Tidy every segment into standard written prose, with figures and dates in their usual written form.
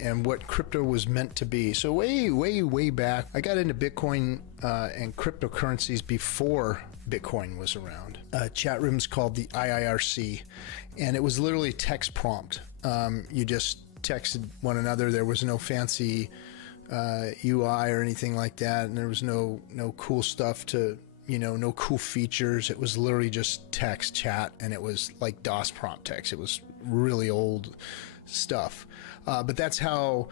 and what crypto was meant to be. So way back, I got into Bitcoin and cryptocurrencies before Bitcoin was around. Chat rooms called the IIRC, and it was literally text prompt. You just texted one another. There was no fancy UI or anything like that, and there was no cool stuff to, no cool features. It was literally just text chat, and it was like DOS prompt text. It was really old stuff. But that's how,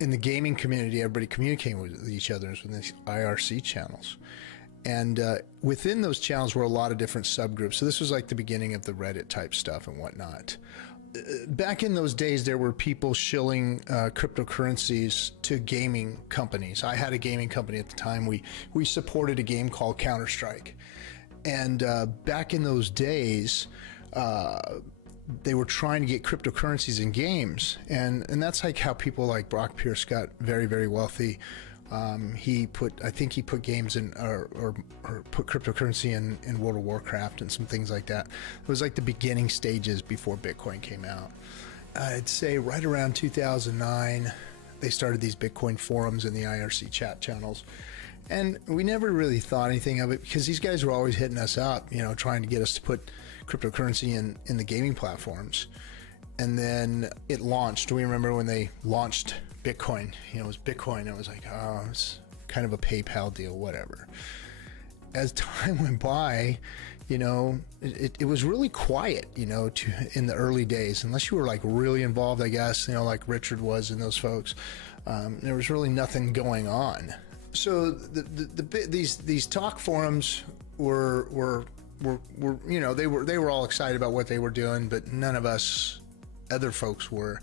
in the gaming community, everybody communicating with each other is with these IRC channels. And within those channels were a lot of different subgroups. So this was like the beginning of the Reddit type stuff and whatnot. Back in those days, there were people shilling cryptocurrencies to gaming companies. I had a gaming company at the time. We supported a game called Counter-Strike. And back in those days, they were trying to get cryptocurrencies in games. And that's like how people like Brock Pierce got very, very wealthy. I think he put games in or put cryptocurrency in World of Warcraft and some things like that. It was like the beginning stages before Bitcoin came out. I'd say right around 2009, they started these Bitcoin forums and the IRC chat channels. And we never really thought anything of it because these guys were always hitting us up, trying to get us to put cryptocurrency in the gaming platforms. And then it launched. We remember when they launched Bitcoin, it was Bitcoin. It was like, oh, it's kind of a PayPal deal, whatever. As time went by, it was really quiet, in the early days, unless you were like really involved, I guess, like Richard was and those folks. There was really nothing going on. So these talk forums were they were all excited about what they were doing, but none of us other folks were.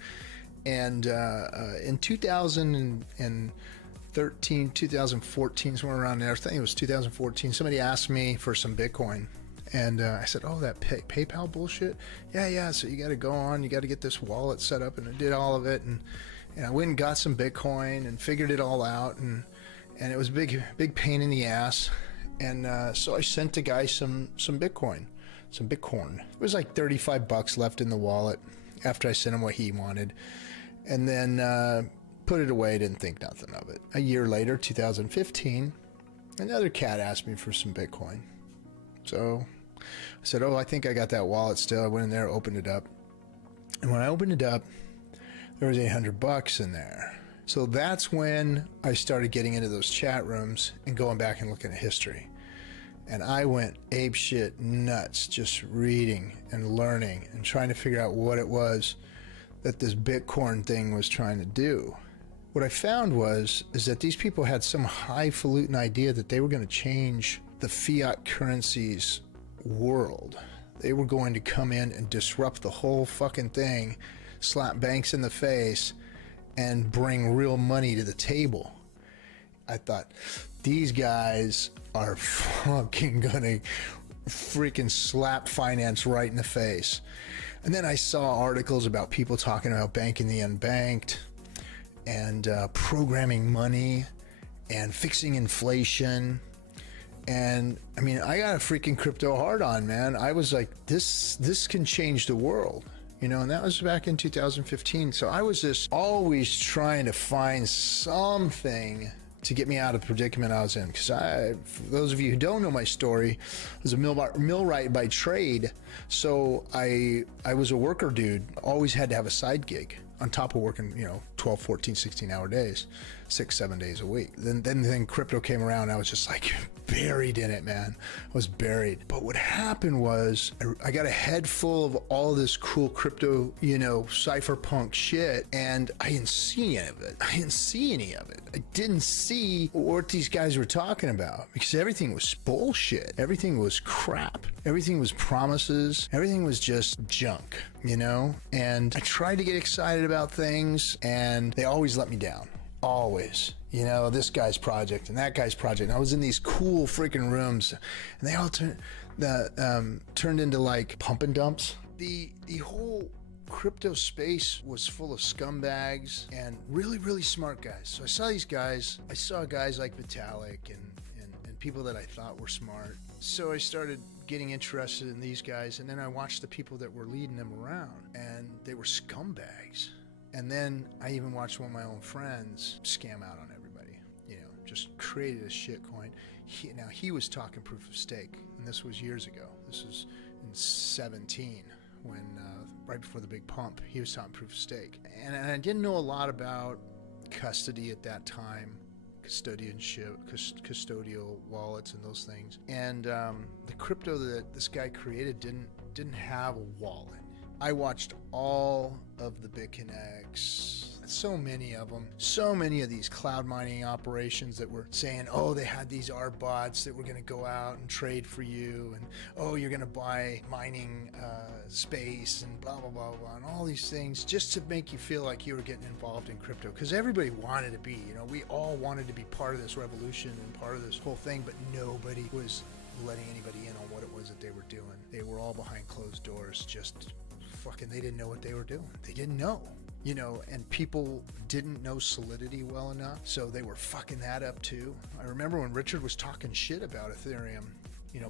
And in 2013, 2014, somewhere around there, I think it was 2014, somebody asked me for some Bitcoin. And I said, oh, that PayPal bullshit? Yeah. So you got to go on, you got to get this wallet set up, and I did all of it. And I went and got some Bitcoin and figured it all out. And it was a big pain in the ass. And so I sent the guy some Bitcoin. It was like $35 left in the wallet after I sent him what he wanted. And then put it away, didn't think nothing of it. A year later, 2015, another cat asked me for some Bitcoin. So I said, oh, I think I got that wallet still. I went in there, opened it up. And when I opened it up, there was $800 in there. So that's when I started getting into those chat rooms and going back and looking at history. And I went apeshit nuts just reading and learning and trying to figure out what it was that this Bitcoin thing was trying to do. What I found is that these people had some highfalutin idea that they were going to change the fiat currency's world. They were going to come in and disrupt the whole fucking thing, slap banks in the face, and bring real money to the table. I thought, these guys are fucking gonna freaking slap finance right in the face. And then I saw articles about people talking about banking the unbanked and programming money and fixing inflation. And I mean, I got a freaking crypto hard on, man. I was like, this can change the world. And that was back in 2015. So I was just always trying to find something to get me out of the predicament I was in. Because for those of you who don't know my story, I was a millwright by trade. So I was a worker dude, always had to have a side gig on top of working, 12, 14, 16-hour days, 6-7 days a week. Then crypto came around. I was just like buried in it, man. I was buried. But what happened was I got a head full of all this cool crypto, cypherpunk shit, and I didn't see any of it. I didn't see what these guys were talking about, because everything was bullshit. Everything was crap. Everything was promises. Everything was just junk, And I tried to get excited about things, and they always let me down. Always. This guy's project and that guy's project. And I was in these cool freaking rooms, and they all turned into like pump and dumps. The whole crypto space was full of scumbags and really, really smart guys. So I saw these guys. I saw guys like Vitalik and people that I thought were smart. So I started getting interested in these guys, and then I watched the people that were leading them around, and they were scumbags. And then I even watched one of my own friends scam out on everybody, just created a shit coin. Now he was talking proof of stake, and this was years ago. This was in 17 when, right before the big pump, he was talking proof of stake. And I didn't know a lot about custody at that time, custodial wallets and those things. And the crypto that this guy created didn't have a wallet. I watched all of the BitConnects, so many of them, so many of these cloud mining operations that were saying, oh, they had these R bots that were going to go out and trade for you, and oh, you're going to buy mining space and blah, blah, blah, blah, and all these things just to make you feel like you were getting involved in crypto, because everybody wanted to be, we all wanted to be part of this revolution and part of this whole thing, but nobody was letting anybody in on what it was that they were doing. They were all behind closed doors, just fucking, they didn't know what they were doing. They didn't know, and people didn't know Solidity well enough, so they were fucking that up too. I remember when Richard was talking shit about Ethereum,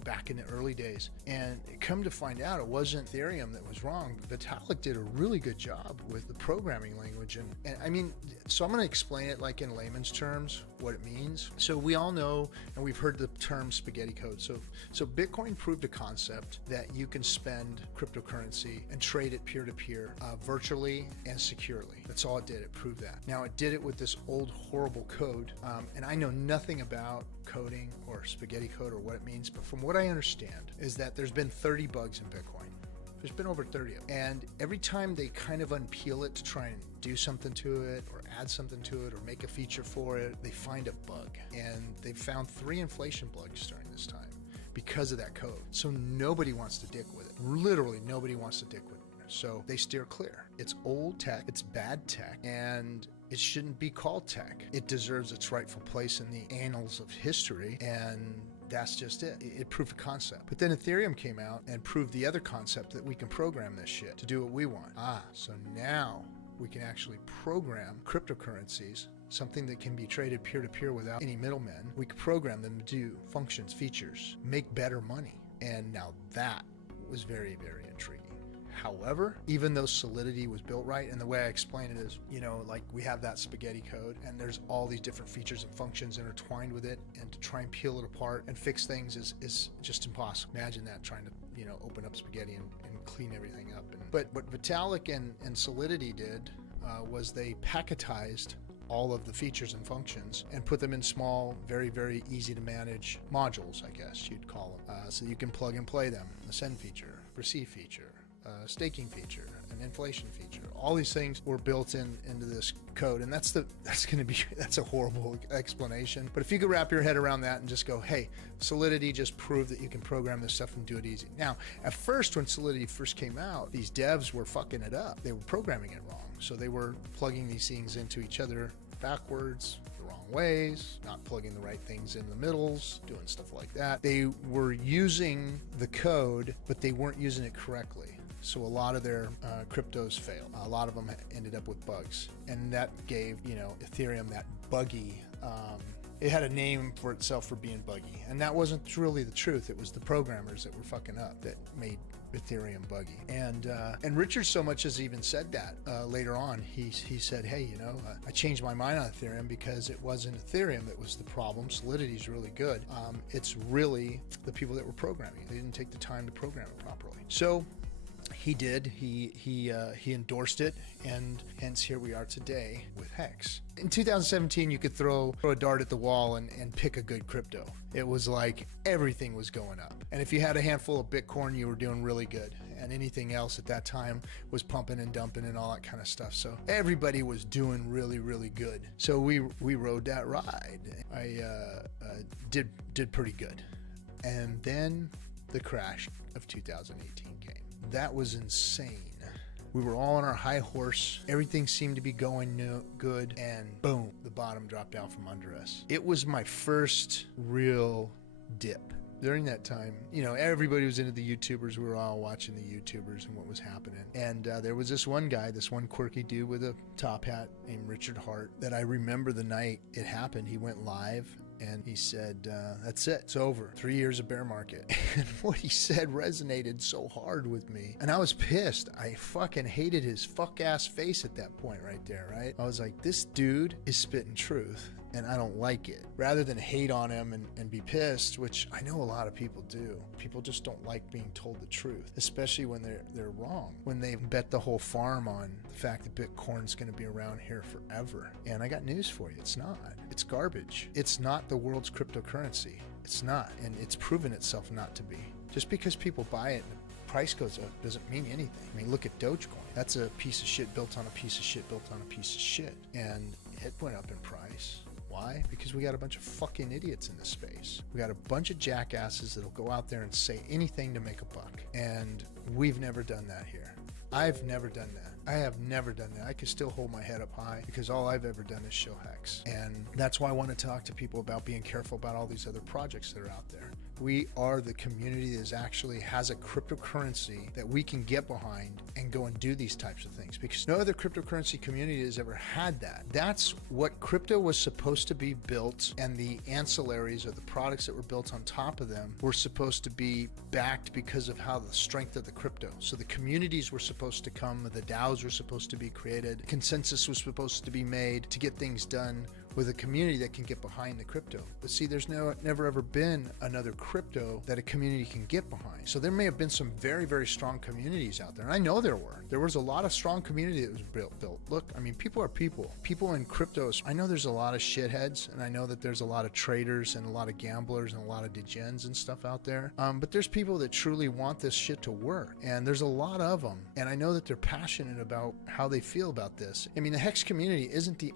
back in the early days, and come to find out it wasn't Ethereum that was wrong. Vitalik did a really good job with the programming language, and I mean, so I'm going to explain it like in layman's terms what it means. So we all know, and we've heard the term spaghetti code. So Bitcoin proved a concept that you can spend cryptocurrency and trade it peer-to-peer, virtually and securely. That's all it did. It proved that. Now it did it with this old horrible code, and I know nothing about coding or spaghetti code or what it means, but from what I understand is that there's been 30 bugs in Bitcoin. There's been over 30 of them. And every time they kind of unpeel it to try and do something to it or add something to it or make a feature for it, they find a bug. And they found 3 inflation bugs during this time because of that code. So nobody wants to dick with it. Literally nobody wants to dick with it. So they steer clear. It's old tech, it's bad tech, and it shouldn't be called tech. It deserves its rightful place in the annals of history, and that's just it. It proved a concept. But then Ethereum came out and proved the other concept that we can program this shit to do what we want. So now we can actually program cryptocurrencies, something that can be traded peer-to-peer without any middlemen. We can program them to do functions, features, make better money. And now that was very, very intriguing. However, even though Solidity was built right, and the way I explain it is, like we have that spaghetti code and there's all these different features and functions intertwined with it, and to try and peel it apart and fix things is just impossible. Imagine that, trying to, open up spaghetti and clean everything up. But what Vitalik and Solidity did was they packetized all of the features and functions and put them in small, very, very easy to manage modules, I guess you'd call them, so you can plug and play them. A send feature, receive feature, staking feature, an inflation feature. All these things were built into this code, and that's a horrible explanation. But if you could wrap your head around that and just go, hey, Solidity just proved that you can program this stuff and do it easy. Now, at first, when Solidity first came out, these devs were fucking it up. They were programming it wrong. So they were plugging these things into each other backwards, the wrong ways, not plugging the right things in the middles, doing stuff like that. They were using the code, but they weren't using it correctly. So a lot of their cryptos failed. A lot of them ended up with bugs. And that gave, Ethereum that buggy, it had a name for itself for being buggy. And that wasn't really the truth. It was the programmers that were fucking up that made Ethereum buggy. And Richard so much has even said that later on. He said, hey, I changed my mind on Ethereum because it wasn't Ethereum that was the problem. Solidity is really good. It's really the people that were programming it. They didn't take the time to program it properly. So he did. He endorsed it, and hence here we are today with HEX. In 2017, you could throw a dart at the wall and pick a good crypto. It was like everything was going up. And if you had a handful of Bitcoin, you were doing really good. And anything else at that time was pumping and dumping and all that kind of stuff. So everybody was doing really, really good. So we rode that ride. I did pretty good. And then the crash of 2018 came. That was insane. We were all on our high horse. Everything seemed to be going good, and boom, the bottom dropped out from under us. It was my first real dip. During that time, everybody was into the YouTubers. We were all watching the YouTubers and what was happening. And there was this one guy, this one quirky dude with a top hat named Richard Hart, that I remember the night it happened. He went live and he said, that's it, it's over. 3 years of bear market. And what he said resonated so hard with me. And I was pissed. I fucking hated his fuck ass face at that point right there, right? I was like, this dude is spitting truth, and I don't like it. Rather than hate on him and be pissed, which I know a lot of people do. People just don't like being told the truth, especially when they're wrong. When they bet the whole farm on the fact that Bitcoin's gonna be around here forever. And I got news for you, it's not. It's garbage. It's not the world's cryptocurrency. It's not, and it's proven itself not to be. Just because people buy it and the price goes up doesn't mean anything. I mean, look at Dogecoin. That's a piece of shit built on a piece of shit built on a piece of shit. And it went up in price. Why? Because we got a bunch of fucking idiots in this space. We got a bunch of jackasses that'll go out there and say anything to make a buck. And we've never done that here. I've never done that. I have never done that. I can still hold my head up high because all I've ever done is show hex. And that's why I want to talk to people about being careful about all these other projects that are out there. We are the community that actually has a cryptocurrency that we can get behind and go and do these types of things, because no other cryptocurrency community has ever had that. That's what crypto was supposed to be built, and the ancillaries or the products that were built on top of them were supposed to be backed because of how the strength of the crypto. So the communities were supposed to come, the DAOs were supposed to be created, consensus was supposed to be made to get things done with a community that can get behind the crypto. But see, there's never ever been another crypto that a community can get behind. So there may have been some very, very strong communities out there. And I know there were. There was a lot of strong community that was built. Look, I mean, people are people. People in cryptos, I know there's a lot of shitheads, and I know that there's a lot of traders and a lot of gamblers and a lot of degens and stuff out there. But there's people that truly want this shit to work. And there's a lot of them. And I know that they're passionate about how they feel about this. I mean, the Hex community isn't the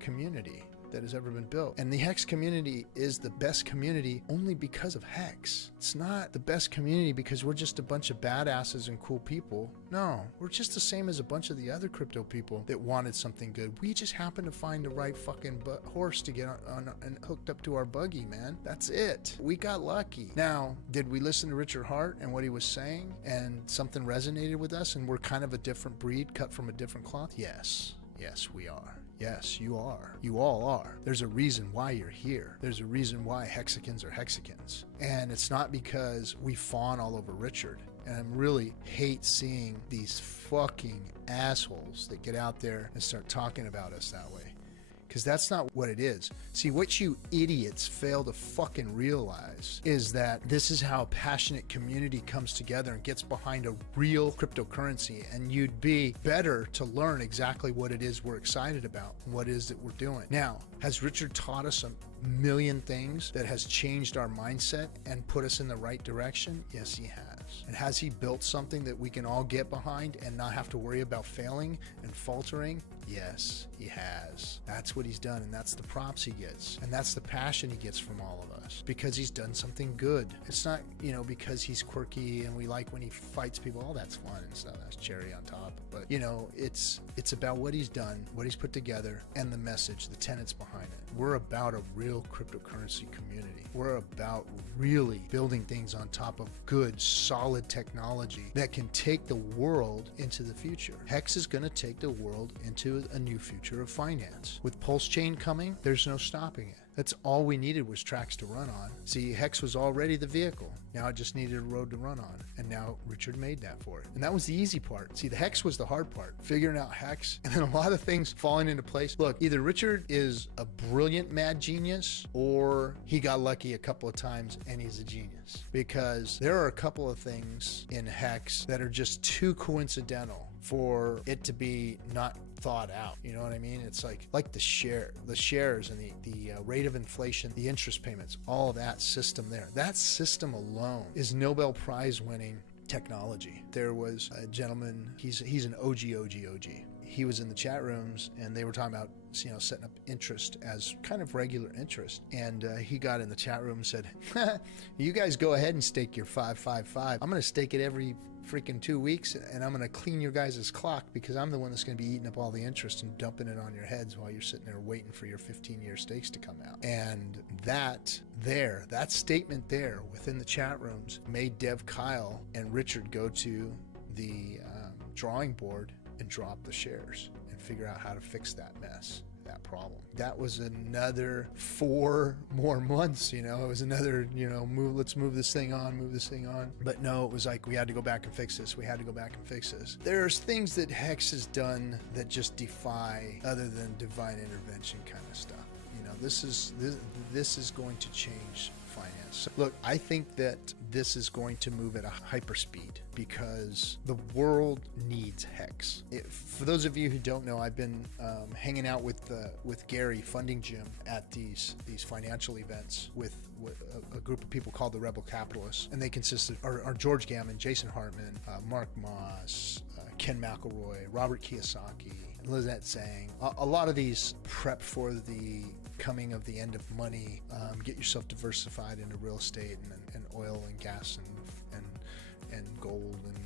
community that has ever been built. And the Hex community is the best community only because of Hex. It's not the best community because we're just a bunch of badasses and cool people. No, we're just the same as a bunch of the other crypto people that wanted something good. We just happened to find the right fucking horse to get on and hooked up to our buggy, man. That's it. We got lucky. Now, did we listen to Richard Hart and what he was saying and something resonated with us and we're kind of a different breed cut from a different cloth? Yes. Yes, we are. Yes, you are. You all are. There's a reason why you're here. There's a reason why Hexicans are Hexicans. And it's not because we fawn all over Richard. And I really hate seeing these fucking assholes that get out there and start talking about us that way. Because that's not what it is. See, what you idiots fail to fucking realize is that this is how a passionate community comes together and gets behind a real cryptocurrency. And you'd be better to learn exactly what it is we're excited about and what it is that we're doing. Now, has Richard taught us a million things that has changed our mindset and put us in the right direction? Yes, he has. And has he built something that we can all get behind and not have to worry about failing and faltering? Yes, he has. That's what he's done, and that's the props he gets, and that's the passion he gets from all of us, because he's done something good. It's not, because he's quirky and we like when he fights people. All that's fun and stuff. That's cherry on top. But it's about what he's done, what he's put together, and the message, the tenets behind it. We're about a real cryptocurrency community. We're about really building things on top of good, solid technology that can take the world into the future. Hex is going to take the world into a new future of finance. With Pulse Chain coming, there's no stopping it. That's all we needed was tracks to run on. See, Hex was already the vehicle. Now it just needed a road to run on. And now Richard made that for it. And that was the easy part. See, the Hex was the hard part. Figuring out Hex and then a lot of things falling into place. Look, either Richard is a brilliant mad genius or he got lucky a couple of times and he's a genius. Because there are a couple of things in Hex that are just too coincidental for it to be not thought out. You know what I mean? It's like the shares and the rate of inflation, the interest payments, all of that system there. That system alone is Nobel Prize winning technology. There was a gentleman, he's an OG. He was in the chat rooms and they were talking about setting up interest as kind of regular interest. And he got in the chat room and said, you guys go ahead and stake your 555. I'm going to stake it every freaking 2 weeks and I'm going to clean your guys' clock because I'm the one that's going to be eating up all the interest and dumping it on your heads while you're sitting there waiting for your 15-year stakes to come out. And that statement there within the chat rooms made Dev Kyle and Richard go to the drawing board and drop the shares and figure out how to fix that mess. that problem. That was another 4 more months, you know. It was another, you know, let's move this thing on. But no, it was like we had to go back and fix this. We had to go back and fix this. There's things that Hex has done that just defy other than divine intervention kind of stuff. You know, this is going to change finance. So look, I think that this is going to move at a hyperspeed because the world needs Hex. For those of you who don't know, I've been hanging out with Gary funding Jim at these financial events with a group of people called the Rebel Capitalists, and they consisted are George Gammon, Jason Hartman, Mark Moss, Ken McElroy, Robert Kiyosaki, Lizette Zhang. A lot of these prep for the coming of the end of money, get yourself diversified into real estate and oil and gas and gold and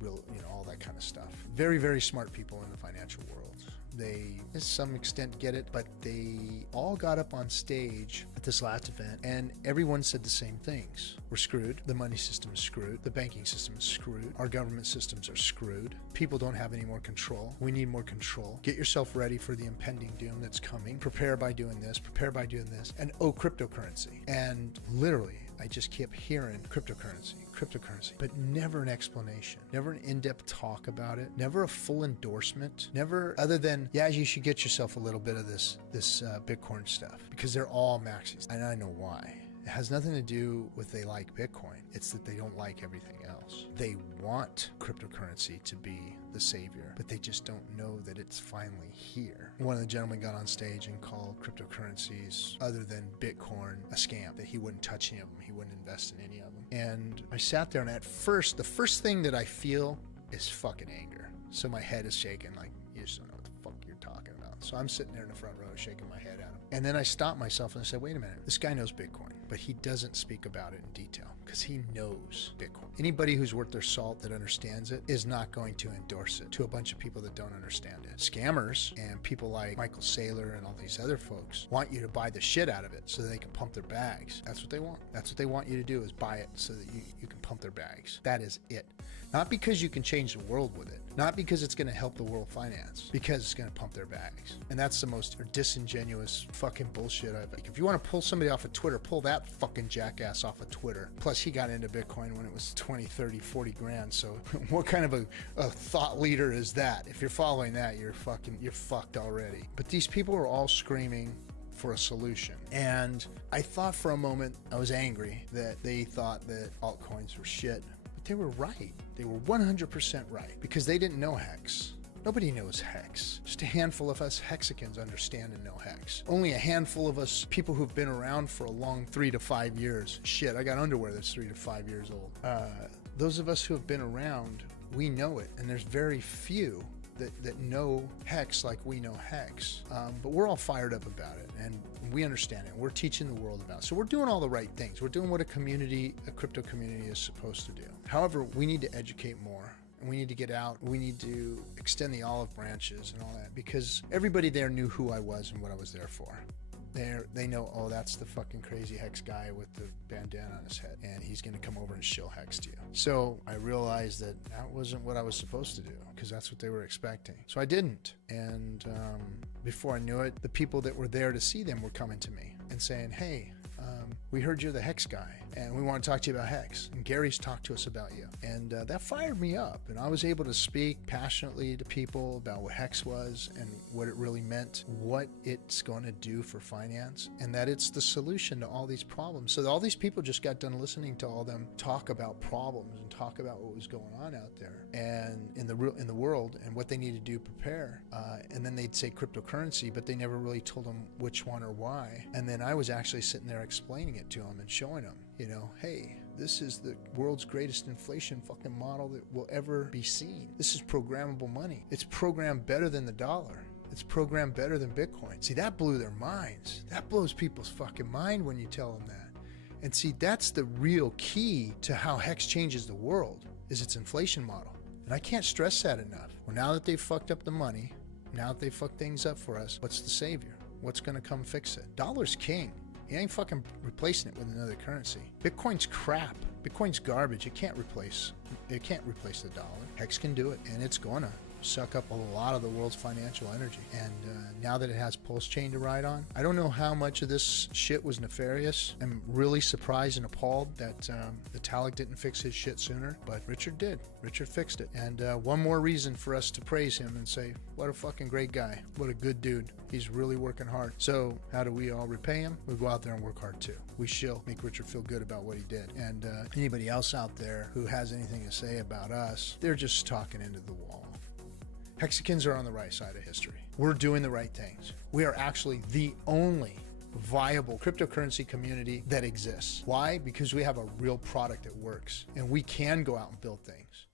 real, you know, all that kind of stuff. Very, very smart people in the financial world. They, to some extent, get it, but they all got up on stage at this last event and everyone said the same things. We're screwed. The money system is screwed. The banking system is screwed. Our government systems are screwed. People don't have any more control. We need more control. Get yourself ready for the impending doom that's coming. Prepare by doing this. Prepare by doing this. And cryptocurrency. And literally, I just kept hearing cryptocurrency, but never an explanation, never an in-depth talk about it, never a full endorsement, never other than, yeah, you should get yourself a little bit of this Bitcoin stuff because they're all maxis. And I know why. It has nothing to do with they like Bitcoin. It's that they don't like everything else. They want cryptocurrency to be the savior, but they just don't know that it's finally here. One of the gentlemen got on stage and called cryptocurrencies, other than Bitcoin, a scam, that he wouldn't touch any of them. He wouldn't invest in any of them. And I sat there, and at first, the first thing that I feel is fucking anger. So my head is shaking like, you just don't know what the fuck you're talking about. So I'm sitting there in the front row shaking my head at him. And then I stopped myself and I said, wait a minute, this guy knows Bitcoin, but he doesn't speak about it in detail because he knows Bitcoin. Anybody who's worth their salt that understands it is not going to endorse it to a bunch of people that don't understand it. Scammers and people like Michael Saylor and all these other folks want you to buy the shit out of it so they can pump their bags. That's what they want. That's what they want you to do, is buy it so that you can pump their bags. That is it. Not because you can change the world with it. Not because it's going to help the world finance. Because it's going to pump their bags. And that's the most disingenuous fucking bullshit I've... Like, if you want to pull somebody off of Twitter, pull that fucking jackass off of Twitter. Plus, he got into Bitcoin when it was 20, 30, 40 grand. So what kind of a thought leader is that? If you're following that, you're fucked already. But these people are all screaming for a solution. And I thought for a moment, I was angry that they thought that altcoins were shit. But they were right. They were 100% right because they didn't know Hex. Nobody knows Hex. Just a handful of us Hexicans understand and know Hex. Only a handful of us people who've been around for a long 3 to 5 years. Shit, I got underwear that's 3 to 5 years old. Those of us who have been around, we know it. And there's very few that know Hex like we know Hex. But we're all fired up about it and we understand it. We're teaching the world about it. So we're doing all the right things. We're doing what a crypto community is supposed to do. However, we need to educate more. And we need to get out. We need to extend the olive branches and all that because everybody there knew who I was and what I was there for. They know, oh, that's the fucking crazy Hex guy with the bandana on his head and he's going to come over and shill Hex to you. So I realized that wasn't what I was supposed to do because that's what they were expecting. So I didn't. And before I knew it, the people that were there to see them were coming to me and saying, hey, we heard you're the Hex guy and we want to talk to you about Hex. And Gary's talked to us about you. And that fired me up. And I was able to speak passionately to people about what Hex was and what it really meant, what it's going to do for finance, and that it's the solution to all these problems. So all these people just got done listening to all them talk about problems and talk about what was going on out there and in the world and what they need to do to prepare. And then they'd say cryptocurrency, but they never really told them which one or why. And then I was actually sitting there explaining it to them and showing them, you know, hey, this is the world's greatest inflation fucking model that will ever be seen. This is programmable money. It's programmed better than the dollar. It's programmed better than Bitcoin. See, that blew their minds. That blows people's fucking mind when you tell them that. And see, that's the real key to how Hex changes the world, is its inflation model. And I can't stress that enough. Well, now that they've fucked up the money, now that they've fucked things up for us, what's the savior? What's gonna come fix it? Dollar's king. You ain't fucking replacing it with another currency. Bitcoin's crap. Bitcoin's garbage. It can't replace the dollar. Hex can do it, and it's gonna. suck up a lot of the world's financial energy. And now that it has Pulse Chain to ride on, I don't know how much of this shit was nefarious. I'm really surprised and appalled that Vitalik didn't fix his shit sooner, but Richard did. Richard fixed it. And one more reason for us to praise him and say, what a fucking great guy. What a good dude. He's really working hard. So how do we all repay him? We go out there and work hard too. We shall make Richard feel good about what he did. And anybody else out there who has anything to say about us, they're just talking into the wall. Hexicans are on the right side of history. We're doing the right things. We are actually the only viable cryptocurrency community that exists. Why? Because we have a real product that works, and we can go out and build things.